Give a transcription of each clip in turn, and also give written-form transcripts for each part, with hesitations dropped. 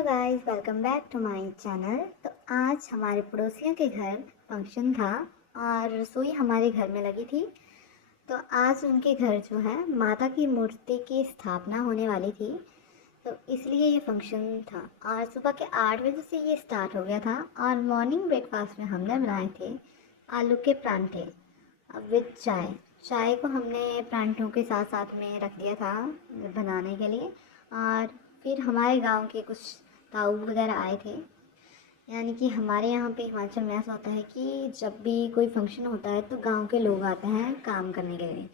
Hello guys, welcome back to my channel. तो आज हमारे पड़ोसियों के घर फंक्शन था और रसोई हमारे घर में लगी थी। तो आज उनके घर जो है माता की मूर्ति की स्थापना होने वाली थी, तो इसलिए ये फंक्शन था। और सुबह के 8 बजे से ये स्टार्ट हो गया था और मॉर्निंग ब्रेकफास्ट में हमने बनाए थे आलू के परांठे विद चाय। चाय को हमने परांठों के साथ साथ में रख दिया था बनाने के लिए। और फिर हमारे गांव के कुछ ताऊ वगैरह आए थे। यानी कि हमारे यहाँ पे हिमाचल में ऐसा होता है कि जब भी कोई फंक्शन होता है तो गांव के लोग आते हैं काम करने के लिए।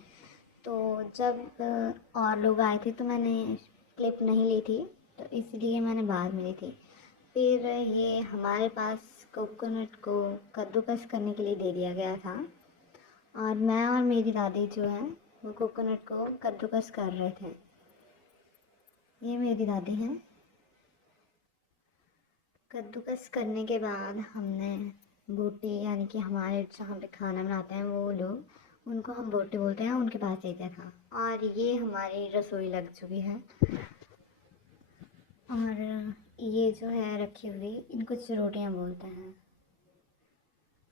तो जब और लोग आए थे तो मैंने क्लिप नहीं ली थी, तो इसलिए मैंने बाद में ली थी। फिर ये हमारे पास कोकोनट को कद्दूकस करने के लिए दे दिया गया था और मैं और मेरी दादी जो है वो कोकोनट को कद्दूकस कर रहे थे। ये मेरी दादी हैं। कद्दूकस करने के बाद हमने बोटी, यानी कि हमारे जहाँ पे खाना बनाते हैं वो लोग, उनको हम बोटी बोलते हैं, उनके पास दे दिया था। और ये हमारी रसोई लग चुकी है। और ये जो है रखी हुई, इनको चिरोटियाँ बोलते हैं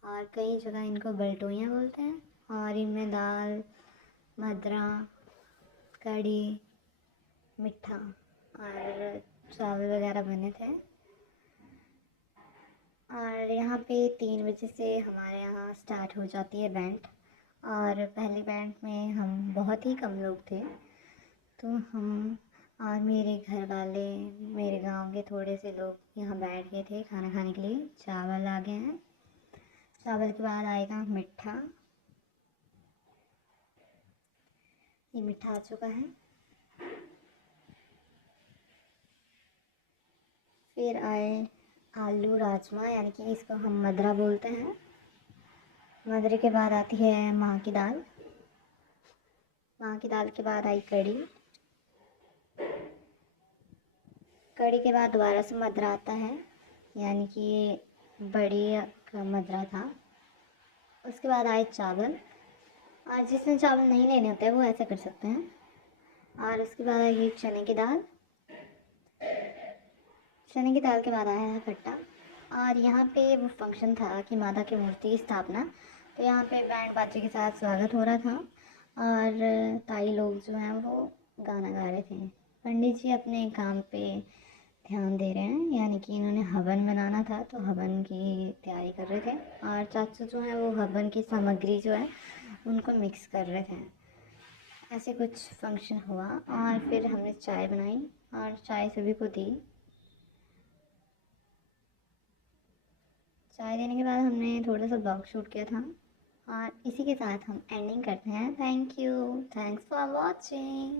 और कई जगह इनको बल्टोइयाँ बोलते हैं। और इनमें दाल, मद्रा, कढ़ी, मीठा और चावल वगैरह बने थे। और यहाँ पे 3 बजे से हमारे यहाँ स्टार्ट हो जाती है बैंड। और पहले बैंड में हम बहुत ही कम लोग थे, तो हम और मेरे घर वाले, मेरे गांव के थोड़े से लोग यहाँ बैठ गए थे खाना खाने के लिए। चावल आ गए हैं। चावल के बाद आएगा मीठा। ये मीठा आ चुका है। फिर आए आलू राजमा, यानी कि इसको हम मद्रा बोलते हैं। मद्रे के बाद आती है माँ की दाल। माँ की दाल के बाद आई कढ़ी। कढ़ी के बाद दोबारा से मद्रा आता है, यानी कि ये बड़ी का मद्रा था। उसके बाद आए चावल। और जिसने चावल नहीं लेने होते वो ऐसा कर सकते हैं। और उसके बाद आई चने की दाल। चने की दाल के बाद आया है खट्टा। और यहाँ पे वो फंक्शन था कि माता की मूर्ति की स्थापना, तो यहाँ पे बैंड बाजे के साथ स्वागत हो रहा था और ताई लोग जो हैं वो गाना गा रहे थे। पंडित जी अपने काम पे ध्यान दे रहे हैं, यानी कि इन्होंने हवन बनाना था तो हवन की तैयारी कर रहे थे। और चाचू जो है वो हवन की सामग्री जो है उनको मिक्स कर रहे थे। ऐसे कुछ फंक्शन हुआ और फिर हमने चाय बनाई और चाय सभी को दी। चाय देने के बाद हमने थोड़ा सा ब्लॉग शूट किया था और इसी के साथ हम एंडिंग करते हैं। Thank you, thanks for watching.